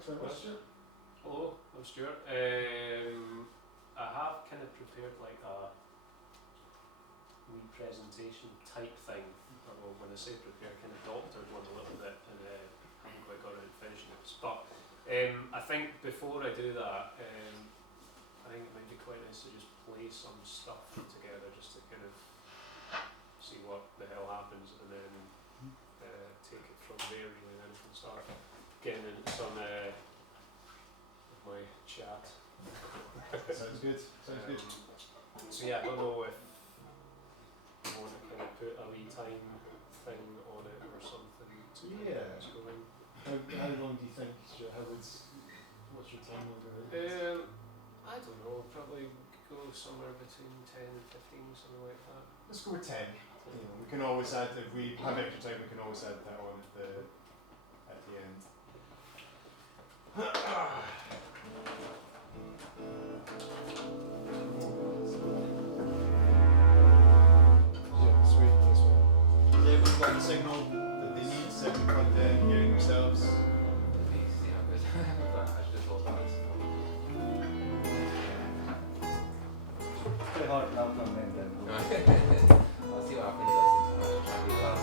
Thanks very much, Stuart. Hello, I'm Stuart. I have kind of prepared like a wee presentation type thing. Well, when I say prepare, kind of doctored one a little bit and haven't quite got around to finishing it. But I think before I do that, I think it might be quite nice to just play some stuff together just to kind of see what the hell happens and then take it from there really, then we can start getting into some of my chat. Sounds good. Sounds good. So yeah, I don't know if you want to kind of put a wee time thing on it or something to Yeah. get us going. How long do you think, Stuart? What's your time over? I don't know, probably go somewhere between 10 and 15, something like that. Let's go with 10. You know, we can always add, if we have extra time, we can always add that on at the end. Yeah, sweet, nice one. Has everyone got the signal that they need? Is everyone hearing themselves? Pretty hard to help them then. I'll see what happens. I'll try to be loud.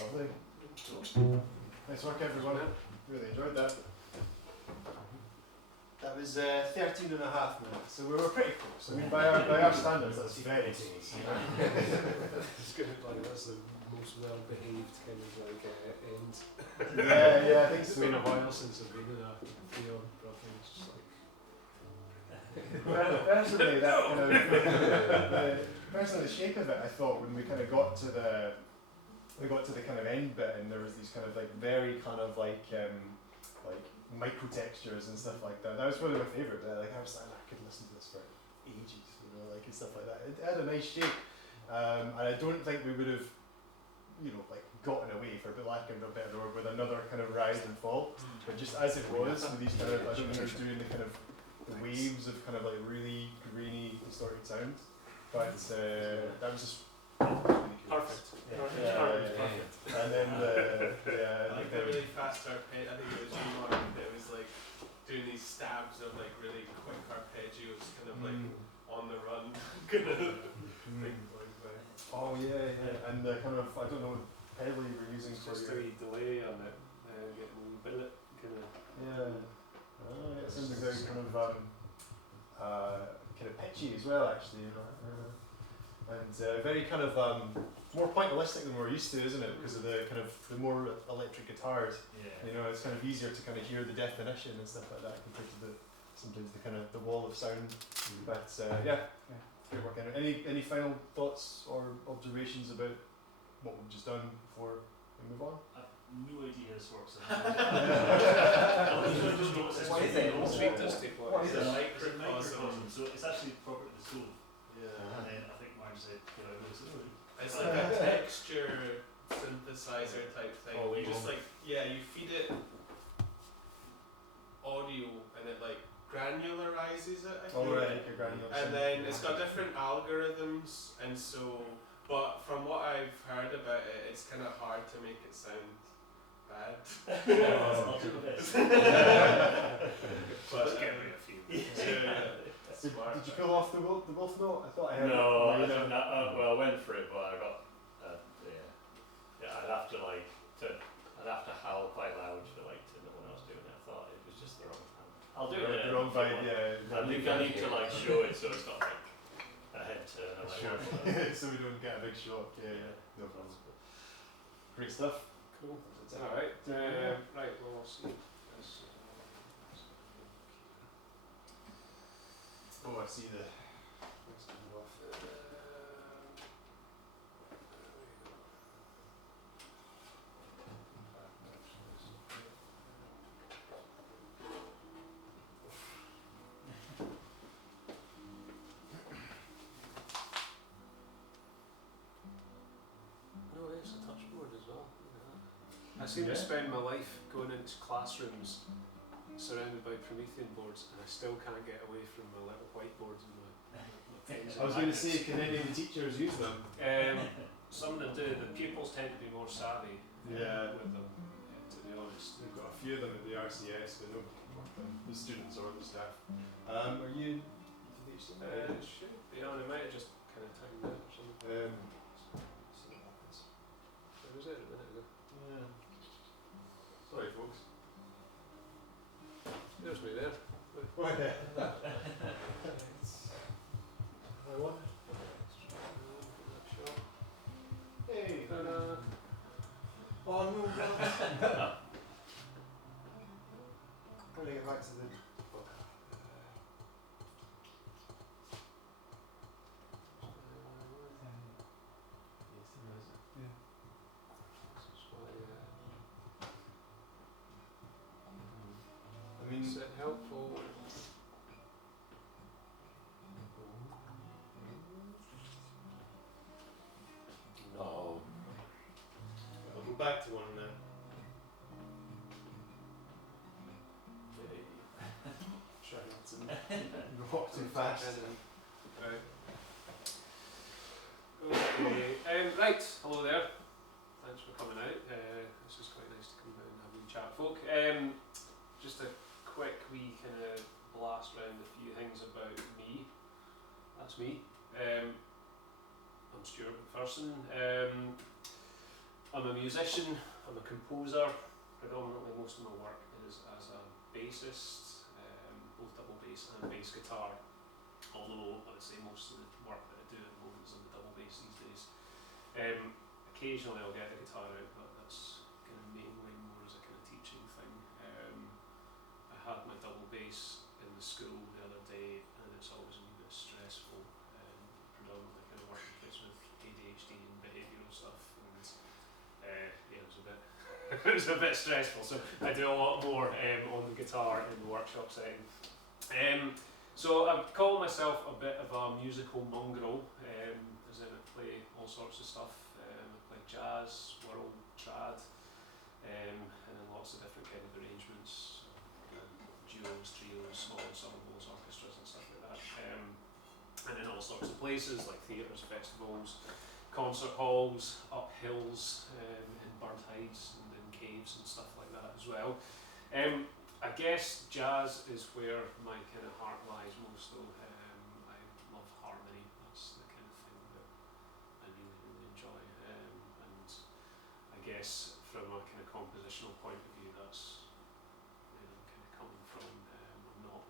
Lovely. Nice work, everyone. Really enjoyed that. That was 13 and a half minutes, so we were pretty close. I mean, by our standards, that's very close. It's good, like that's the most well-behaved kind of like end. Yeah, I think It's so. been a while since I've been in a field, probably it's just like. Personally, that kind of personally the shape of it, I thought when we kind of got to the kind of end bit, and there was these kind of like very kind of like micro textures and stuff like that. That was one of my favourite. Like I was like, I could listen to this for ages, you know, like and stuff like that. It had a nice shape, and I don't think we would have, you know, like gotten away, for lack of a better word, with another kind of rise and fall. But just as it was, with these kind of, I don't know if doing the kind of the waves of kind of like really grainy, distorted sounds, but that was just Perfect. perfect. And then I like the really fast arpeggio. I think it was you, Mark, that was like doing these stabs of like really quick arpeggios, kind of like on the run, kind of thing going by. Oh yeah. And the kind of, I don't know, pedal you were using for Just a your... wee delay on it, getting a wee billet, kind of. Yeah. It sounds very kind of pitchy as well, actually, you know. And very kind of more pointillistic than we're used to, isn't it? Because of the kind of the more electric guitars. Yeah. You know, it's kind of easier to kind of hear the definition and stuff like that compared to sometimes the kind of the wall of sound. But yeah, great work. Any final thoughts or observations about what we've just done before we move on? I've no idea how this works. What is it? Sweet dusty What one. is It's it? a It's a microcosm. microcosm, so it's actually proper to the stove. Yeah. And then I think Mark said, "Get out of this." It's like a texture synthesizer type thing. Oh, You just like, you feed it audio and it like granularizes it, I think. Alright, like a granular. And then it's got different algorithms, and so, but from what I've heard about it, it's kind of hard to make it sound bad. I'll do my best. Let's get rid of a few. Did you pull off the wolf note? I thought I heard No, I it. don't know. Well, I went for it, but I got I'd have to I'd have to howl quite loud for to know when I was doing it. I thought it was just the wrong time. I'll do it. The wrong vibe, yeah. I think I need to show it so it's got a head turn. And Sure. So we don't get a big shock. Yeah. No problem. Great stuff. Cool. Alright, right, well, we'll see. Oh, I see the. Let's move off. No, it's a touchboard as well. I seem to spend my life going into classrooms surrounded by Promethean boards, and I still can't get away from my little whiteboards and my pens. I was going to say, can any of the teachers use them? Some of them do. The pupils tend to be more savvy Yeah. with them, to be honest. We've got a few of them at the RCS, but no, the students or the staff. Are you? It should be on. It might have just kind of timed out or something. See what happens. Where was it a minute ago? Yeah. Sorry, folks. There's me there. What? Hey. Oh no, God. How do I get back to the book? I mean, Is it helpful? no. I'll go back to one now. Try not to walk too fast. Right. Okay. Right. Hello there. Thanks for coming out. This is quite nice to come down and have a wee chat, folk. Just a quick wee kind of blast round a few things about me. That's me. I'm Stuart Macpherson. I'm a musician. I'm a composer. Predominantly, most of my work is as a bassist, both double bass and bass guitar. Although I would say most of the work that I do at the moment is on the double bass these days. Occasionally I'll get the guitar out, but that's kind of mainly more as a kind of teaching thing. I had my double bass in the school the other day, and it's always a wee bit stressful. Predominantly kind of working kids with ADHD and behavioural stuff, and it was a bit it was a bit stressful. So I do a lot more on the guitar in the workshop setting. So I call myself a bit of a musical mongrel, as in I play all sorts of stuff. I play jazz, world, trad, and then lots of different kind of arrangements, duos, trios, small ensembles, orchestras and stuff like that. And in all sorts of places like theatres, festivals, concert halls, up hills, in burnt heights and in caves and stuff like that as well. I guess jazz is where my kind of heart lies most though. I love harmony, that's the kind of thing that I really, really enjoy. And I guess from a kind of compositional point of view, that's where I'm kind of coming from. I'm not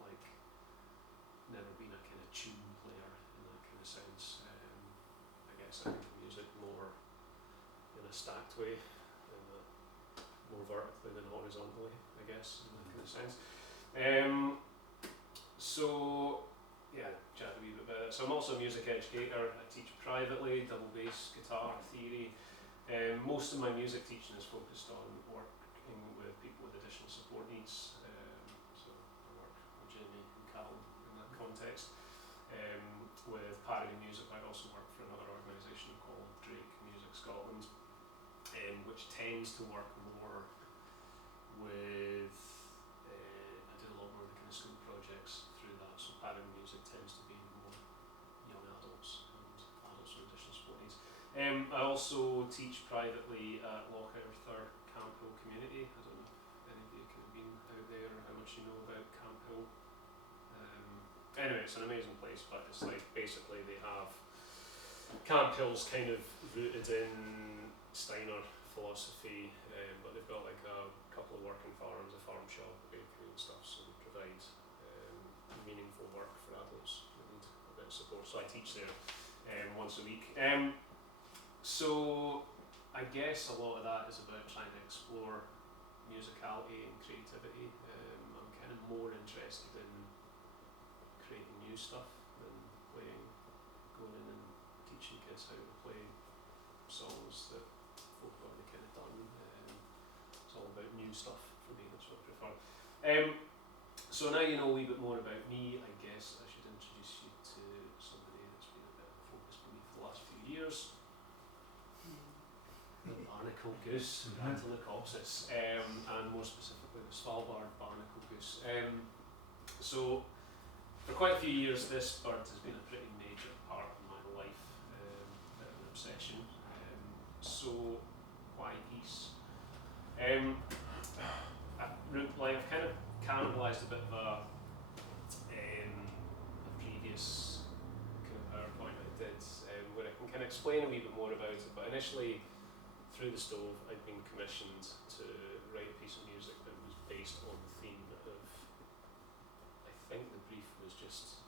never been a kind of tune player in that kind of sense. I guess I think of music more in a stacked way, more vertically than horizontally, I guess, in that kind of sense. So yeah, chat a wee bit about it. So I'm also a music educator. I teach privately, double bass, guitar, theory. Most of my music teaching is focused on working with people with additional support needs. So I work with Jamie and Callum in that context. With parody music, I also work for another organisation called Drake Music Scotland, which tends to work more with, I do a lot more of the kind of school projects through that, so parody music tends to be more young adults and adults with additional support needs. I also teach privately at Loch Earther Camp Hill Community. I don't know if any of you have been out there or how much you know about Camp Hill. Anyway, it's an amazing place, but it's like basically they have Camp Hill's kind of rooted in Steiner philosophy, but they've got like a couple of working farms, a farm shop, a bakery and stuff, so they provide meaningful work for adults who need a bit of support. So I teach there once a week. So I guess a lot of that is about trying to explore musicality and creativity. I'm kind of more interested in creating new stuff than going in and teaching kids how to play songs that folk have already kind of done. It's all about new stuff for me, that's what I prefer. So now you know a wee bit more about me, I guess I should introduce you to somebody that's been a bit of a focus for me for the last few years. The barnacle goose, Rantelocopsis, and more specifically the Svalbard barnacle goose. So for quite a few years this bird has been a pretty major part of my life, bit of an obsession. So why geese? I've kind of cannibalised a bit of a previous kind of PowerPoint I did, where I can kind of explain a wee bit more about it. But initially, through the stove, I'd been commissioned to write a piece of music that was based on the theme of, I think the brief was just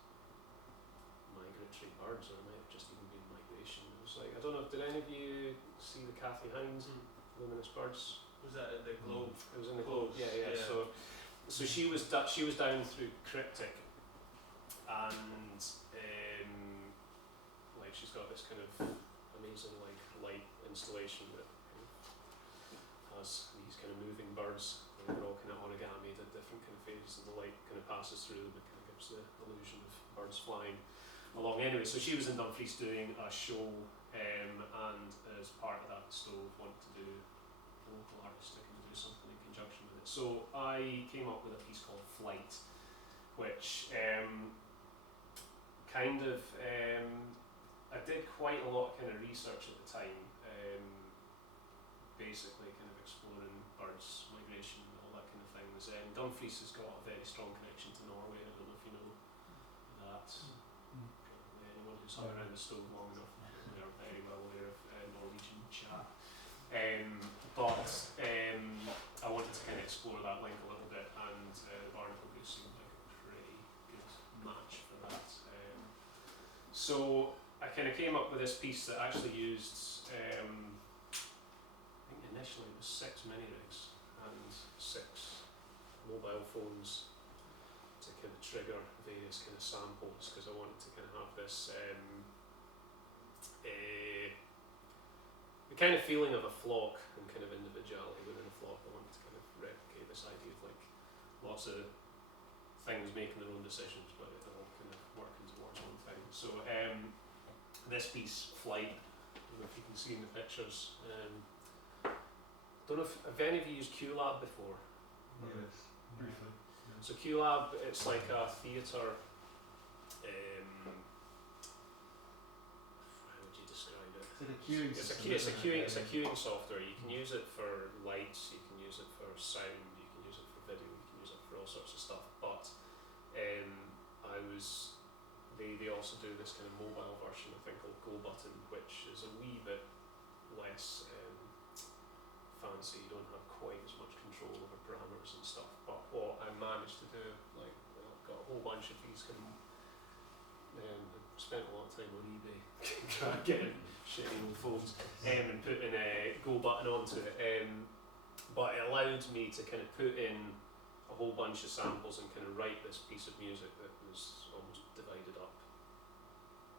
migratory birds, or it might have just even been migration. It was like, I don't know, did any of you see the Kathy Hines, Luminous Birds? Was that in the Globe? It was in the Globe, yeah. So she was down through Cryptic, and like she's got this kind of amazing like light installation that kind of has these kind of moving birds, and they're all kind of origami at different kind of phases, and the light kind of passes through them. It kind of gives the illusion of birds flying along. Anyway, so she was in Dumfries doing a show, and as part of that, the Stove wanted to do a local artist to kind of do something in conjunction with it. So I came up with a piece called Flight, which I did quite a lot of kind of research at the time, basically kind of exploring birds, migration, all that kind of things. Dumfries has got a very strong connection to Norway. I don't know if you know that. Probably anyone who's hung around the Stove long enough, we are very well aware of Norwegian chat. But I wanted to kind of explore that link a little bit, and the barnacle goose seemed like a pretty good match for that. So I kind of came up with this piece that actually used, I think initially it was 6 mini rigs and 6 mobile phones to kind of trigger various kind of samples, because I wanted to kind of have this the kind of feeling of a flock and kind of individuality within a flock. I wanted to kind of replicate this idea of like lots of things making their own decisions, but they're all kind of working towards one thing. So this piece, Flight, I don't know if you can see in the pictures. Don't know if have any of you used QLab before? Yes, briefly. So QLab, it's like a theatre. How would you describe it? It's like a queuing system. It's a queuing software. You can use it for lights, you can use it for sound, you can use it for video, you can use it for all sorts of stuff. But they also do this kind of mobile version, I think, called Go Button, which is a wee bit less fancy. You don't have quite as much control over parameters and stuff. But what I managed to do, like, I've got a whole bunch of these kind of. I spent a lot of time on eBay getting shitty old phones and putting a Go Button onto it. But it allowed me to kind of put in a whole bunch of samples and kind of write this piece of music that was almost divided up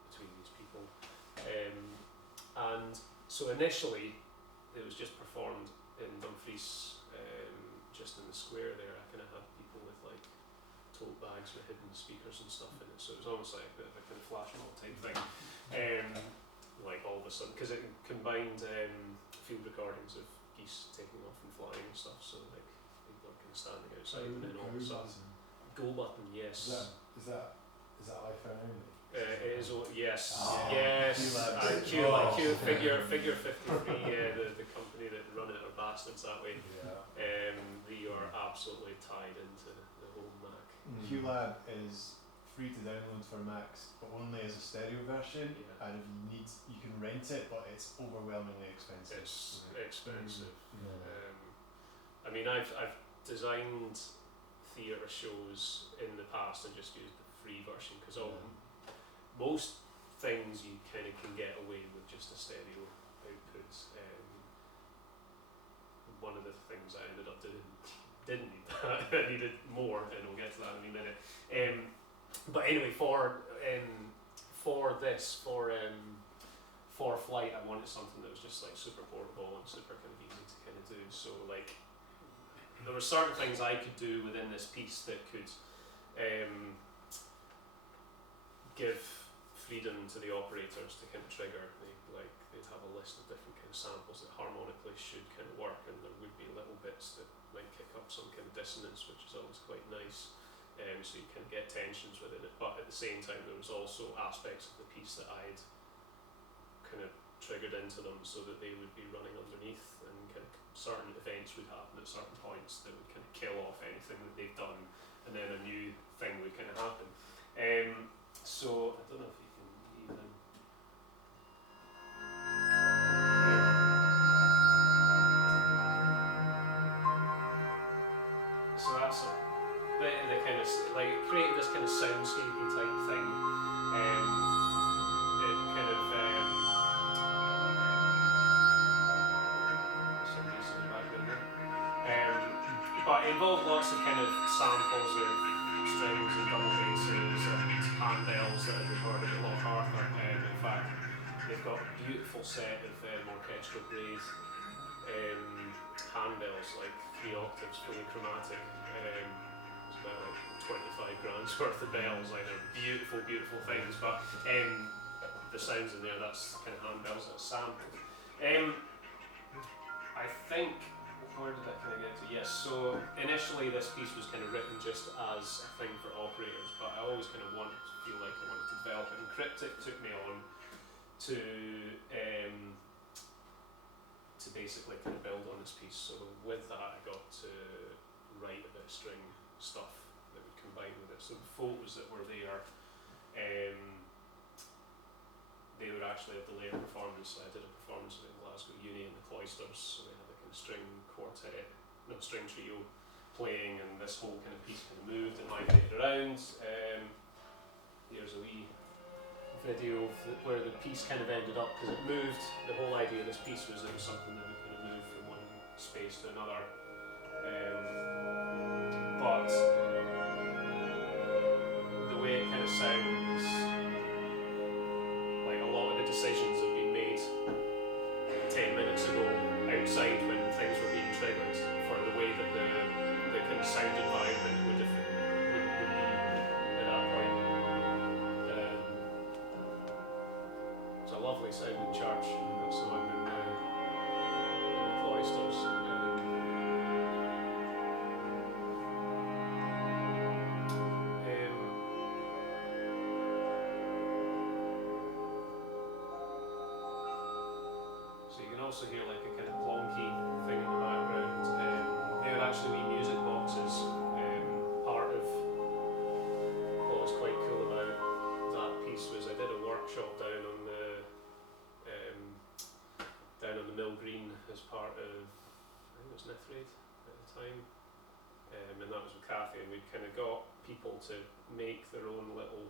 between these people. And so initially it was just performed in Dumfries, just in the square there. I kind of had people with like tote bags with hidden speakers and stuff in it, so it was almost like a bit of a kind of flash mob type thing. Like all of a sudden, because it combined field recordings of geese taking off and flying and stuff, so like people are kind of standing outside and then all of a sudden Go Button, yes. Is that iPhone only? It is. Yes. Oh, Yes. QLab. Figure 53. Yeah, the company that run it are bastards that way. They are absolutely tied into the whole Mac. QLab is free to download for Macs, but only as a stereo version. Yeah. And if you need, you can rent it, but it's overwhelmingly expensive. It's expensive. Mm. I mean, I've designed theatre shows in the past and just used the free version because most things you kind of can get away with just a stereo output. One of the things I ended up doing didn't need that. I needed more, and we'll get to that in a minute. But anyway, for flight, I wanted something that was just like super portable and super kind of easy to kind of do. So like, there were certain things I could do within this piece that could give freedom to the operators to kind of trigger. They'd have a list of different kind of samples that harmonically should kind of work, and there would be little bits that might kick up some kind of dissonance, which is always quite nice. So you can get tensions within it, but at the same time there was also aspects of the piece that I'd kind of triggered into them so that they would be running underneath, and kind of certain events would happen at certain points that would kind of kill off anything that they've done, and then a new thing would kind of happen. So I don't know if you can even. So that's a bit of the kind of like it created this kind of soundscapey type thing. It kind of some piece in the background there. But it involved lots of kind of samples of strings and double basses and handbells that I've recorded at Loch Arthur. In fact, they've got a beautiful set of orchestral grade handbells, like 3 octaves, fully chromatic. It's about like 25 grand's worth of bells. Like they're beautiful, beautiful things. But the sounds in there, that's kind of handbells that are sampled. I think, where did that kind of get to? Yes, so initially this piece was kind of written just as a thing for operators, but I always kind of wanted to feel like I wanted to develop it, and Cryptic took me on to basically kind of build on this piece. So with that I got to write a bit of string stuff that would combine with it. So the photos that were there, they would actually have the layer performance. So I did a performance in Glasgow Uni in the Cloisters, so we had a kind of string quartet, no, string trio playing, and this whole kind of piece kind of moved and migrated around. Here's a wee video of where the piece kind of ended up, because it moved. The whole idea of this piece was it was something that would kind of move from one space to another. But the way it kind of sounds, like a lot of the decisions have been made 10 minutes ago outside when things were being triggered for the way that the kind of sound environment would be at that point. It's a lovely sounding church, so I'm in the cloisters. So you can also hear like a kind of plonky thing in the background. They would actually be music boxes. Part of what was quite cool about that piece was I did a workshop down on the Mill Green as part of, I think it was Nithraid at the time, and that was with Cathy, and we'd kind of got people to make their own little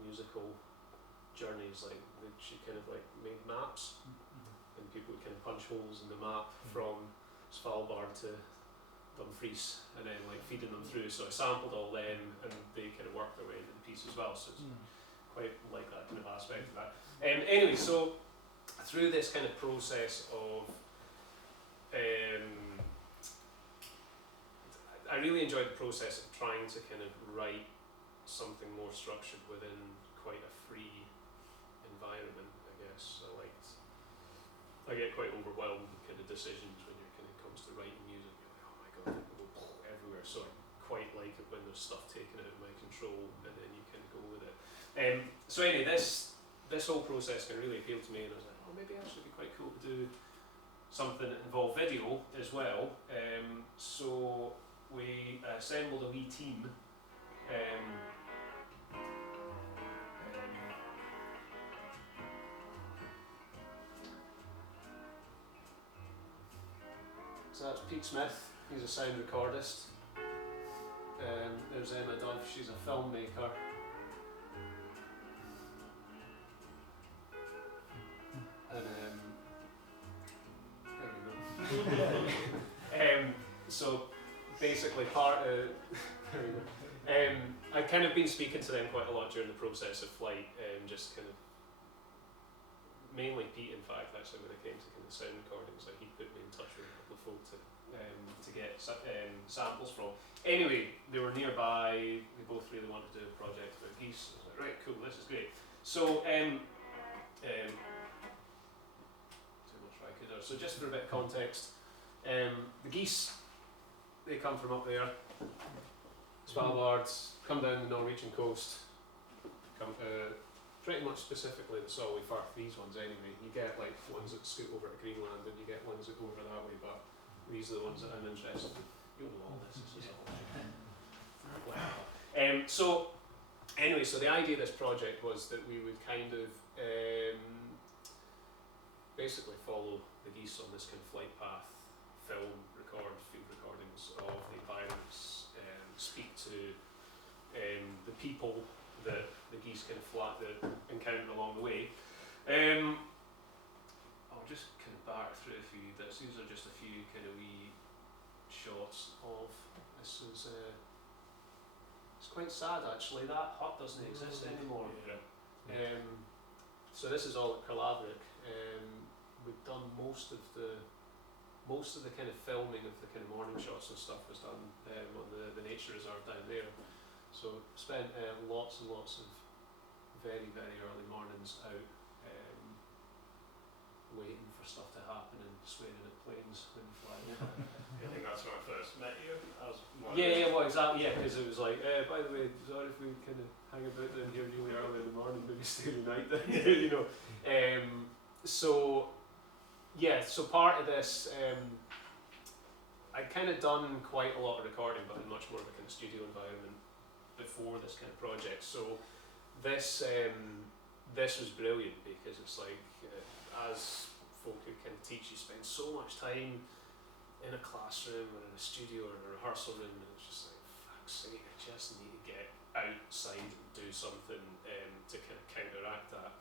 musical journeys. Like she kind of like made maps, and people would kind of punch holes in the map from Svalbard to Dumfries, and then like feeding them through. So I sampled all them, and they kind of worked their way into the piece as well. So it's quite like that kind of aspect of that. Anyway, so through this kind of process of, I really enjoyed the process of trying to kind of write something more structured within quite a free environment, I guess. I get quite overwhelmed with kind of decisions when it kind of comes to writing music. You're like, oh my god, it will go everywhere. So I quite like it when there's stuff taken out of my control, and then you kind of go with it. So anyway, this whole process kind of really appealed to me, and I was like, oh, maybe it should be quite cool to do something that involved video as well. So we assembled a wee team. So that's Pete Smith, he's a sound recordist. There's Emma Dove, she's a filmmaker. And there we go. So basically I've kind of been speaking to them quite a lot during the process of flight, just kind of mainly Pete, in fact, actually, when it came to kind of sound recordings, like he put me in touch with a couple of folk to get samples from. Anyway, they were nearby, they both really wanted to do a project about geese. I was like, right, cool, this is great. So too much Rykuder. So just for a bit of context, the geese, they come from up there, Svalbard, come down the Norwegian coast, come pretty much specifically the Solway Firth, these ones anyway. You get like ones that scoot over to Greenland and you get ones that go over that way, but these are the ones that I'm interested in. You'll know all this is all. So anyway, so the idea of this project was that we would kind of basically follow the geese on this kind of flight path, film, record field recordings of the environments, speak to the people that the geese kind of that encounter along the way. I'll just kind of bar through a few bits. These are just a few kind of wee shots of this. Is it's quite sad actually. That hut doesn't exist anymore. Yeah. So this is all at Carlaverick. We've done most of the kind of filming of the kind of morning shots and stuff was done on the nature reserve down there. So spent lots and lots of very, very early mornings out waiting for stuff to happen and swearing at planes when flying over. I think that's when I first met you. I was Well, exactly, yeah, because it was like, by the way, sorry if we kind of hang about down here really early in the morning, maybe stay the night down here, you know. So part of this, I'd kind of done quite a lot of recording, but in much more of a kind of studio environment before this kind of project. So this was brilliant because it's like, as folk who can teach, you spend so much time in a classroom or in a studio or in a rehearsal room, and it's just like, fuck's sake, I just need to get outside and do something to kind of counteract that.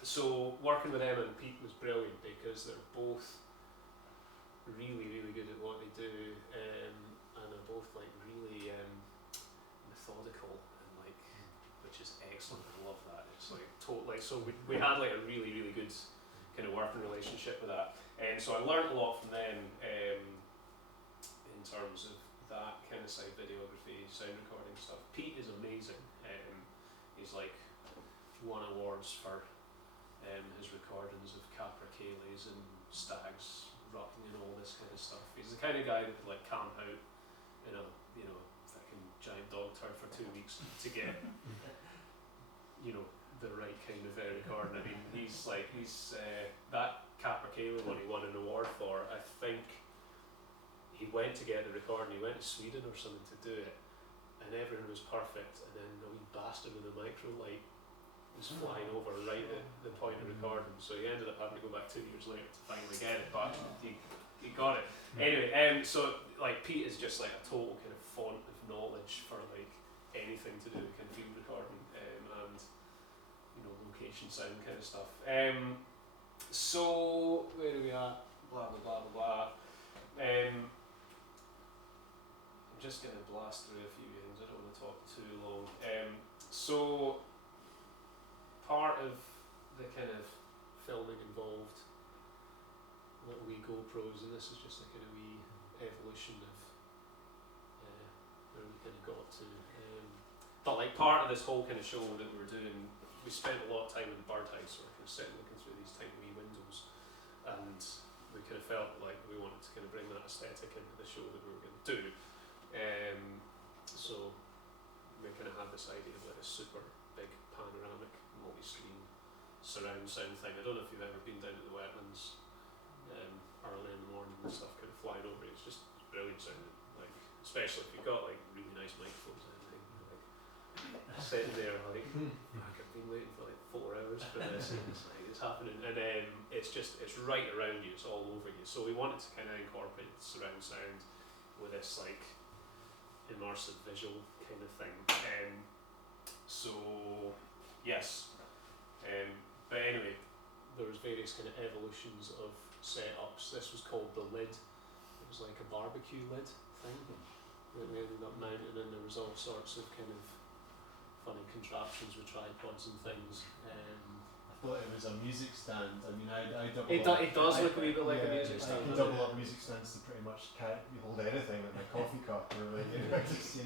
So working with Emma and Pete was brilliant because they're both really, really good at what they do, and are both like really methodical and like, which is excellent. I love that. It's like totally. So we had like a really, really good kind of working relationship with that, and so I learned a lot from them in terms of that kind of side, videography, sound recording stuff. Pete is amazing. He's like won awards for his recordings of capercaillies and stags rocking and all this kind of stuff. He's the kind of guy that could like camp out in a fucking giant dog turf for 2 weeks to get the right kind of recording. I mean, he's that capercaillie one he won an award for. I think he went to get the recording. He went to Sweden or something to do it, and everything was perfect. And then a wee bastard with a micro light was flying over right at the point of recording, so he ended up having to go back 2 years later to finally get it, but he got it. Anyway, so like Pete is just like a total kind of font of knowledge for like anything to do with kind of field recording and location sound kind of stuff. So where are we at? Blah blah blah blah blah. I'm just gonna blast through a few things. I don't want to talk too long. So part of the kind of filming involved little wee GoPros, and this is just a kind of wee evolution of where we kind of got to. But like part of this whole kind of show that we were doing, we spent a lot of time in the birdhouse, so we were kind of sitting looking through these tiny wee windows, and we kind of felt like we wanted to kind of bring that aesthetic into the show that we were going to do. So we kind of had this idea of like this super big panoramic multi-screen surround sound thing. I don't know if you've ever been down at the wetlands early in the morning and stuff, kind of flying over it. It's just brilliant sounding, like, especially if you've got like really nice microphones and everything. Like, sitting there like, fuck, I've been waiting for like 4 hours for this. And it's like, it's happening, and it's right around you. It's all over you. So we wanted to kind of incorporate the surround sound with this like immersive visual kind of thing. So yes, but anyway, there was various kind of evolutions of setups. This was called the lid. It was like a barbecue lid thing that we ended up mounting, and there was all sorts of kind of funny contraptions with tripods and things. I thought it was a music stand. I mean, I double It does look a wee bit like a music I stand. can doesn't double it? up music stands to pretty much hold anything, like my coffee cup or like, just,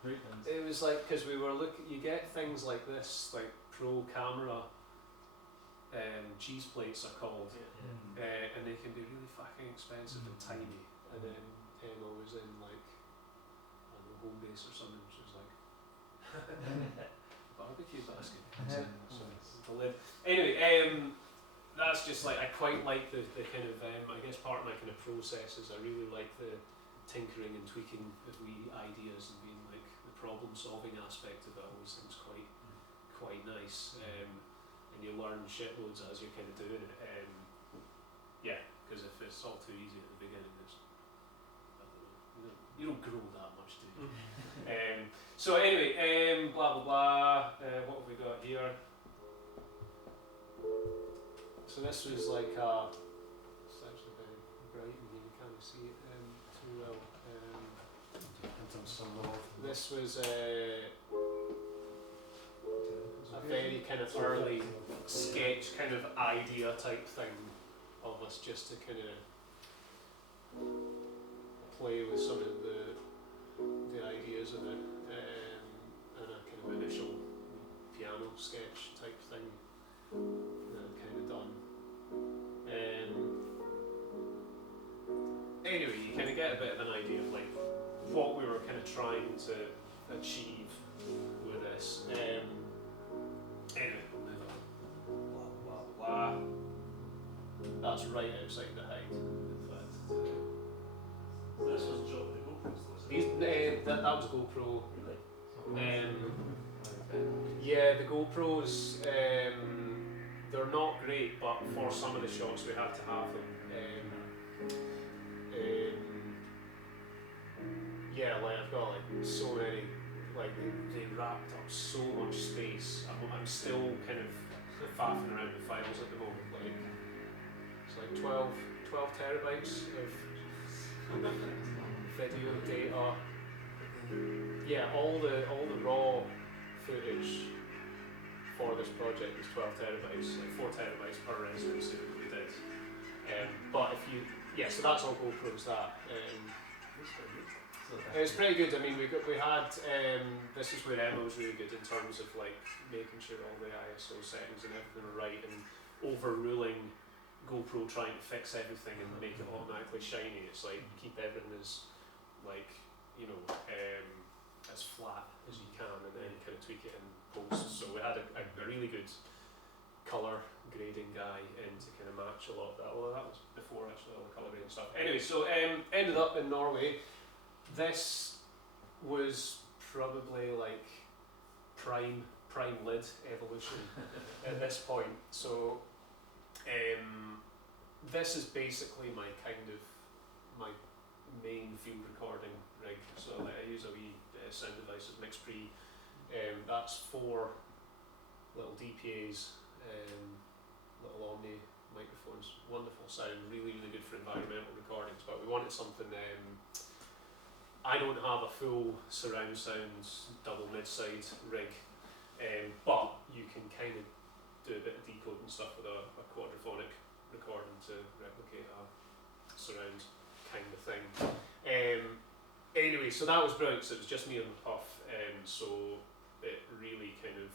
great things. It was like, because we were looking, you get things like this, like pro camera cheese plates are called, and they can be really fucking expensive and tiny. And then Emma was in like, I don't know, home base or something. She was like, barbecue basket. So the lid. Anyway, that's just like, I quite like the kind of, I guess part of my kind of process is I really like the tinkering and tweaking of wee ideas and being like the problem solving aspect of it. I always think it's quite nice. And you learn shitloads as you're kind of doing it. Yeah, because if it's all too easy at the beginning, it's, I don't know, you don't grow that much, do you? So anyway, blah blah blah. What have we got here? So this was like it's actually very bright in here. You can't see it too well. This was a very kind of early sketch kind of idea type thing of us, just to kind of play with some of the ideas of it, and a kind of initial piano sketch type thing that I've kind of done. Anyway, you kind of get a bit of an idea of like what we were kind of trying to achieve with this. Anyway, we'll move on. Blah blah blah. That's right outside the height, in fact. This was Joe with the GoPros, though, These, isn't it? that was GoPro. Really? Yeah, the GoPros, they're not great, but for some of the shots we had to have them. Yeah, like I've got like so many, like they wrapped up so much space. I'm still kind of faffing around with files at the moment. Like it's like 12 terabytes of video data. Yeah, all the raw footage for this project was 12 terabytes, like 4 terabytes per residency that we did. But if you, so that's all GoPros. That. It's pretty good. I mean, we had this is where Emma was really good in terms of like making sure all the ISO settings and everything were right, and overruling GoPro trying to fix everything and make it automatically shiny. It's like keep everything as like as flat as you can, and then kind of tweak it in post. So we had a really good colour grading guy in to kind of match a lot of that. Although that was before actually all the colour grading stuff. Anyway, so ended up in Norway. This was probably like prime lid evolution at this point. So this is basically my main field recording rig. So like, I use a wee sound device with Mix-Pre. That's 4 little DPAs, little Omni microphones. Wonderful sound, really good for environmental recordings. But we wanted something. I don't have a full surround sound double mid-side rig, but you can kind of do a bit of decode and stuff with a quadraphonic recording to replicate a surround kind of thing. Anyway, so that was brilliant. So it was just me and the Puff, so it really kind of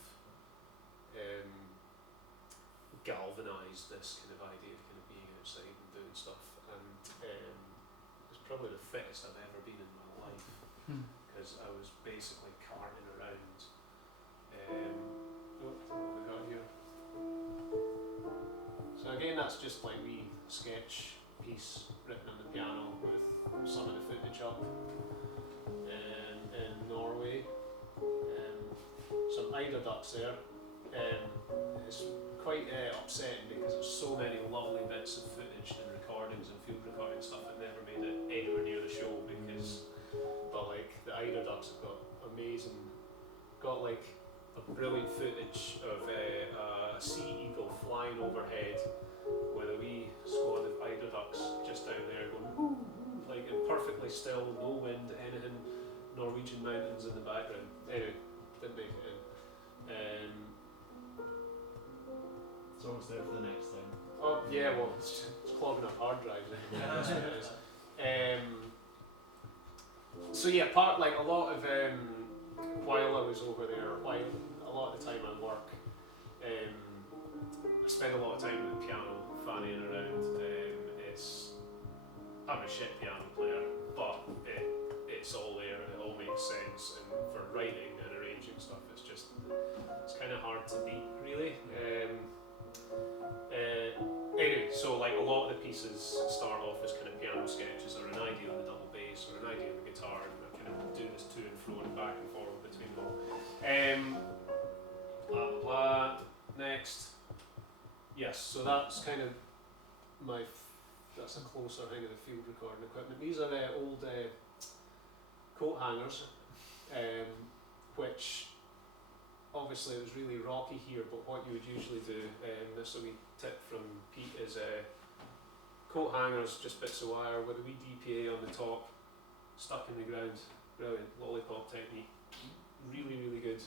galvanised this kind of idea of kind of being outside and doing stuff, and it's probably the fittest I've ever been in my life, because I was basically carting around What have we got here? So again, that's just like wee sketch piece written on the piano with some of the footage up in Norway. Some eider ducks there. It's quite upsetting because there's so many lovely bits of footage and recordings and field recording stuff that never made it anywhere near the show but like the eider ducks have got like a brilliant footage of a sea eagle flying overhead with a wee squad of eider ducks just down there going woo, woo, like and perfectly still, no wind, anything, Norwegian mountains in the background. Anyway, didn't make it in. So what's there for the next thing? Oh yeah, well it's clogging up hard drives. That's what it is. So yeah, like a lot of while I was over there, a lot of the time I work, I spend a lot of time with the piano, fannying around. I'm a shit piano player, but it's all there and it all makes sense. And for writing and arranging stuff, it's kind of hard to beat, really. Anyway, so like a lot of the pieces start off as kind of piano sketches or an idea on the double bass or an idea on the guitar, and I kind of do this to and fro and back and forward between them all. Blah blah blah. Next, yes. So that's kind of that's a closer thing of the field recording equipment. These are old coat hangers, which obviously it was really rocky here, but what you would usually do, this is a wee tip from Pete, is coat hangers, just bits of wire with a wee DPA on the top, stuck in the ground. Brilliant, lollipop technique, really really good.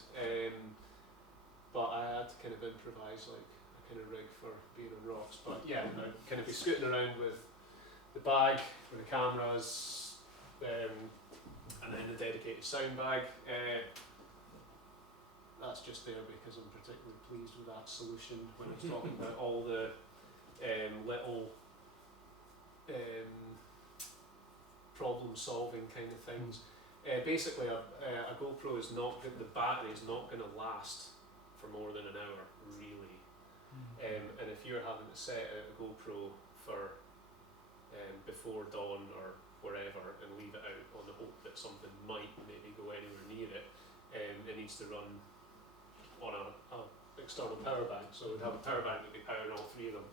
But I had to kind of improvise like a kind of rig for being on rocks. But yeah, I'd kind of be scooting around with the bag, with the cameras, and then the dedicated sound bag. That's just there because I'm particularly pleased with that solution when I was talking about all the little problem solving kind of things. Basically a GoPro is not good, the battery is not going to last for more than an hour, really. And if you're having to set out a GoPro for before dawn or wherever and leave it out on the hope that something might maybe go anywhere near it, it needs to run on a external power bank, so we'd have a power bank that would be powering all three of them.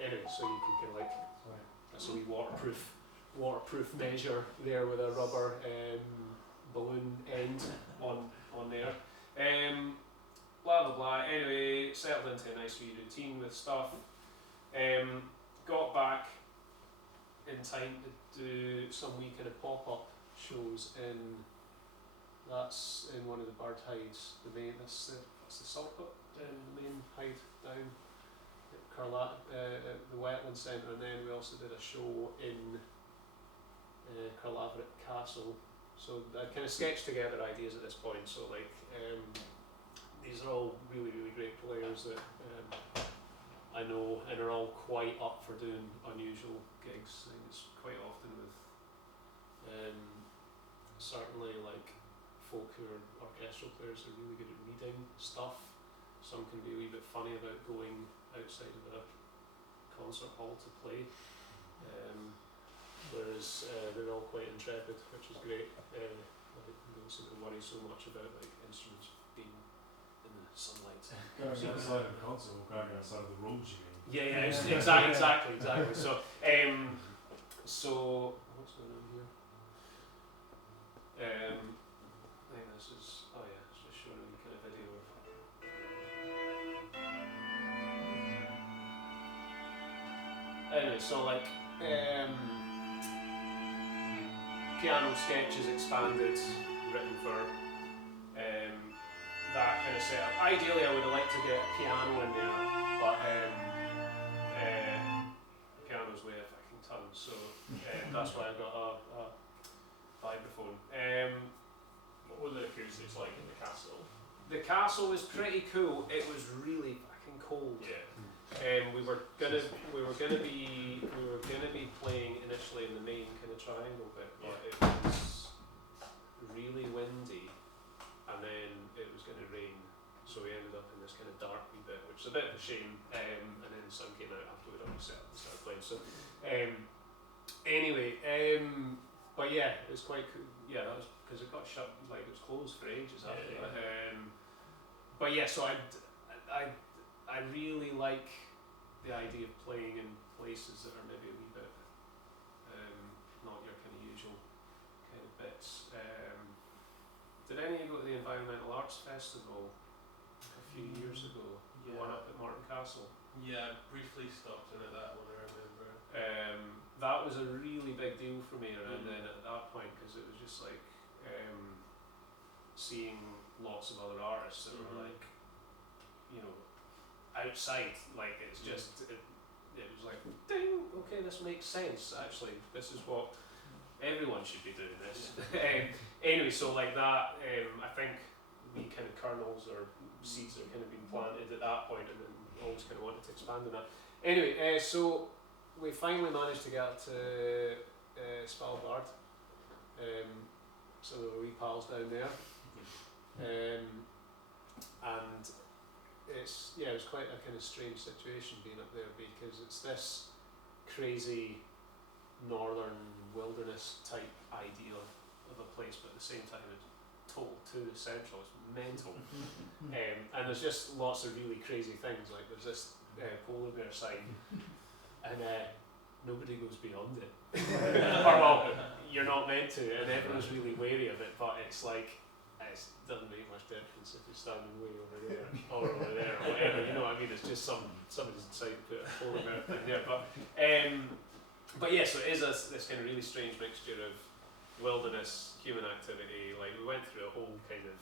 Anyway, so you can kind of like, that's a wee waterproof measure there with a rubber balloon end on there. Blah blah blah. Anyway, settled into a nice wee routine with stuff. Got back in time to do some wee kind of pop-up shows that's in one of the bird hides. That's the Sulput, the main hide down at the Wetland Centre, and then we also did a show in Carlaverit Castle. So I kind of sketched together ideas at this point. So like these are all really really great players that I know and are all quite up for doing unusual gigs. I think it's quite often with certainly like folk who are orchestral players are really good at reading stuff. Some can be a wee bit funny about going outside of a concert hall to play, whereas they're all quite intrepid, which is great. Like, they don't seem to worry so much about like instruments being in the sunlight. Going outside of the concert or going outside of the rooms, you mean? Yeah, exactly. So, so what's going on here? I think this is. Oh yeah, it's just showing a kind of video of. Anyway, so like piano sketches expanded, written for that kind of setup. Ideally, I would have liked to get a piano in there, but piano's way a fucking ton, so that's why I've got a vibraphone. What were the acoustics like in the castle? The castle was pretty cool. It was really fucking cold. Yeah. We were gonna be playing initially in the main kind of triangle bit, but it was really windy, and then it was gonna rain. so we ended up in this kind of dark wee bit, which is a bit of a shame. And then the sun came out after we'd already set up and started playing. So anyway, but yeah, it was quite cool. Yeah, that was because it got shut, like it was closed for ages after that. But yeah, so I really like the idea of playing in places that are maybe a wee bit not your kind of usual kind of bits. Did any of you go to the Environmental Arts Festival a few years ago? The one up at Martin Castle? Yeah, briefly stopped in at that one, I remember. That was a really big deal for me around then at that point, because it was just like seeing lots of other artists that were like, you know, outside, like it's just, it was like, ding, okay, this makes sense, actually, this is what everyone should be doing this. Anyway, so like that, I think we kind of kernels or seeds are kind of being planted at that point, and then always kind of wanted to expand on that. Anyway, so we finally managed to get up to Svalbard, so we were wee pals down there, and it was quite a kind of strange situation being up there, because it's this crazy northern wilderness type idea of a place, but at the same time it's total too central, it's mental. And there's just lots of really crazy things, like there's this polar bear sign, and nobody goes beyond it. Or well, you're not meant to, and everyone's really wary of it, but it's like, it doesn't make much difference if you're standing way over there or over there or whatever, you know what I mean? It's just somebody's decided to put a polar bear thing there. But yeah, so it is this kind of really strange mixture of wilderness, human activity. Like we went through a whole kind of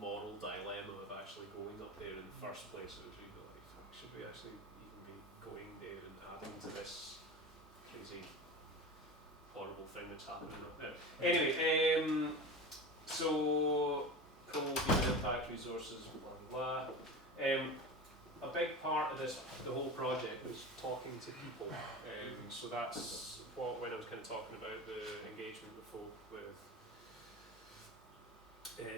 moral dilemma of actually going up there in the first place. It was really like, fuck, should we actually even be going there and adding to this crazy, horrible thing that's happening up there? Anyway, so coal, human impact, resources, blah blah blah. A big part of the whole project was talking to people. So that's when I was kind of talking about the engagement with folk with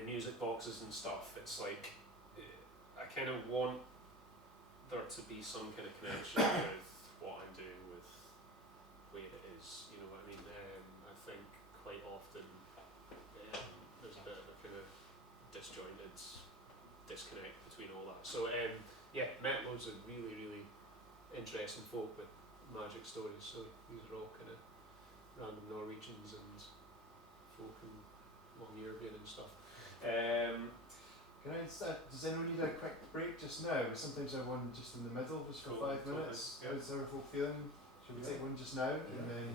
music boxes and stuff. It's like I kind of want there to be some kind of connection with what I'm doing with where it is. You know what I mean? I think quite often there's a bit of a kind of disjointed disconnect between all that. So yeah, met loads of really, really interesting folk with magic stories. So these are all kind of random Norwegians and folk from Longyearbyen and stuff. Can I does anyone need a quick break just now? Sometimes I want just in the middle, just for Cool, 5 minutes. totally, yeah. How's everyone feeling? Should we take one just now? And then